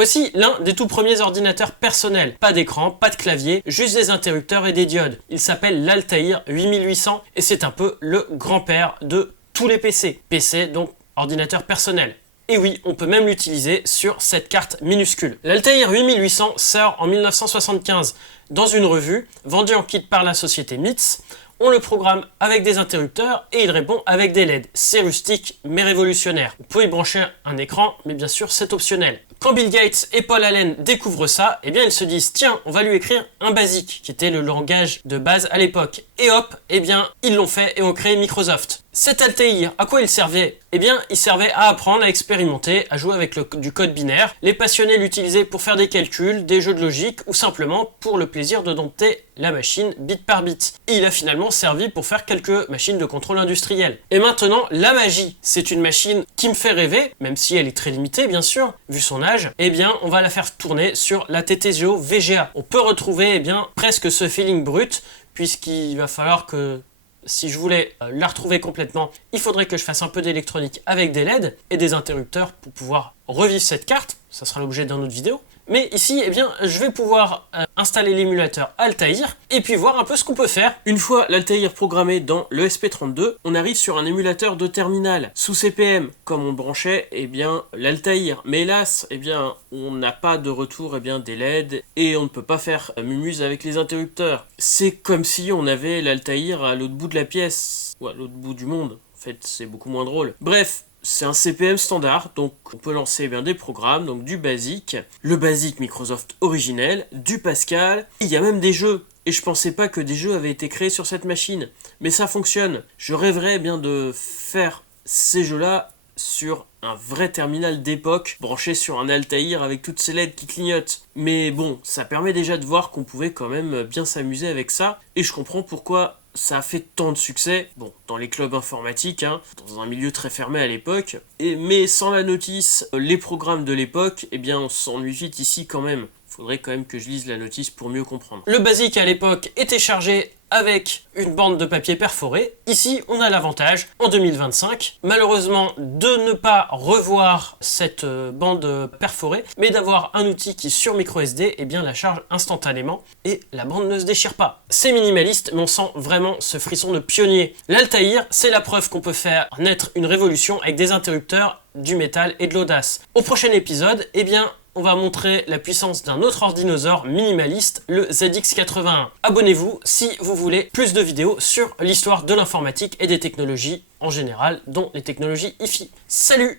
Voici l'un des tout premiers ordinateurs personnels. Pas d'écran, pas de clavier, juste des interrupteurs et des diodes. Il s'appelle l'Altair 8800 et c'est un peu le grand-père de tous les PC. PC, donc ordinateur personnel. Et oui, on peut même l'utiliser sur cette carte minuscule. L'Altair 8800 sort en 1975 dans une revue, vendue en kit par la société MITS. On le programme avec des interrupteurs et il répond avec des LED. C'est rustique mais révolutionnaire. On peut y brancher un écran, mais bien sûr c'est optionnel. Quand Bill Gates et Paul Allen découvrent ça, eh bien ils se disent tiens, on va lui écrire un BASIC, qui était le langage de base à l'époque. Et hop, eh bien ils l'ont fait et ont créé Microsoft. Cet Altair, à quoi il servait? Eh bien, il servait à apprendre, à expérimenter, à jouer avec du code binaire. Les passionnés l'utilisaient pour faire des calculs, des jeux de logique ou simplement pour le plaisir de dompter la machine bit par bit. Et il a finalement servi pour faire quelques machines de contrôle industriel. Et maintenant, la magie, c'est une machine qui me fait rêver, même si elle est très limitée bien sûr, vu son âge. Eh bien, on va la faire tourner sur la TTZO VGA. On peut retrouver presque ce feeling brut, puisqu'il va falloir que si je voulais la retrouver complètement, il faudrait que je fasse un peu d'électronique avec des LED et des interrupteurs pour pouvoir revivre cette carte. Ça sera l'objet d'une autre vidéo. Mais ici, eh bien, je vais pouvoir installer l'émulateur Altair et puis voir un peu ce qu'on peut faire. Une fois l'Altair programmé dans le SP32, on arrive sur un émulateur de terminal sous CPM, comme on branchait l'Altair. Mais hélas, on n'a pas de retour des LED et on ne peut pas faire mumuse avec les interrupteurs. C'est comme si on avait l'Altair à l'autre bout de la pièce, ou à l'autre bout du monde. En fait, c'est beaucoup moins drôle. Bref. C'est un CPM standard, donc on peut lancer des programmes, donc du BASIC, le BASIC Microsoft originel, du Pascal, il y a même des jeux, et je pensais pas que des jeux avaient été créés sur cette machine, mais ça fonctionne. Je rêverais de faire ces jeux-là sur un vrai terminal d'époque, branché sur un Altair avec toutes ces LED qui clignotent. Mais bon, ça permet déjà de voir qu'on pouvait quand même bien s'amuser avec ça, et je comprends pourquoi ça a fait tant de succès, dans les clubs informatiques, dans un milieu très fermé à l'époque, mais sans la notice, les programmes de l'époque, on s'ennuie vite ici quand même. Faudrait quand même que je lise la notice pour mieux comprendre. Le BASIC à l'époque était chargé avec une bande de papier perforé. Ici, on a l'avantage, en 2025, malheureusement, de ne pas revoir cette bande perforée, mais d'avoir un outil qui, sur microSD, la charge instantanément et la bande ne se déchire pas. C'est minimaliste, mais on sent vraiment ce frisson de pionnier. L'Altair, c'est la preuve qu'on peut faire naître une révolution avec des interrupteurs, du métal et de l'audace. Au prochain épisode, on va montrer la puissance d'un autre ordinosaure minimaliste, le ZX81. Abonnez-vous si vous voulez plus de vidéos sur l'histoire de l'informatique et des technologies en général, dont les technologies hi-fi. Salut!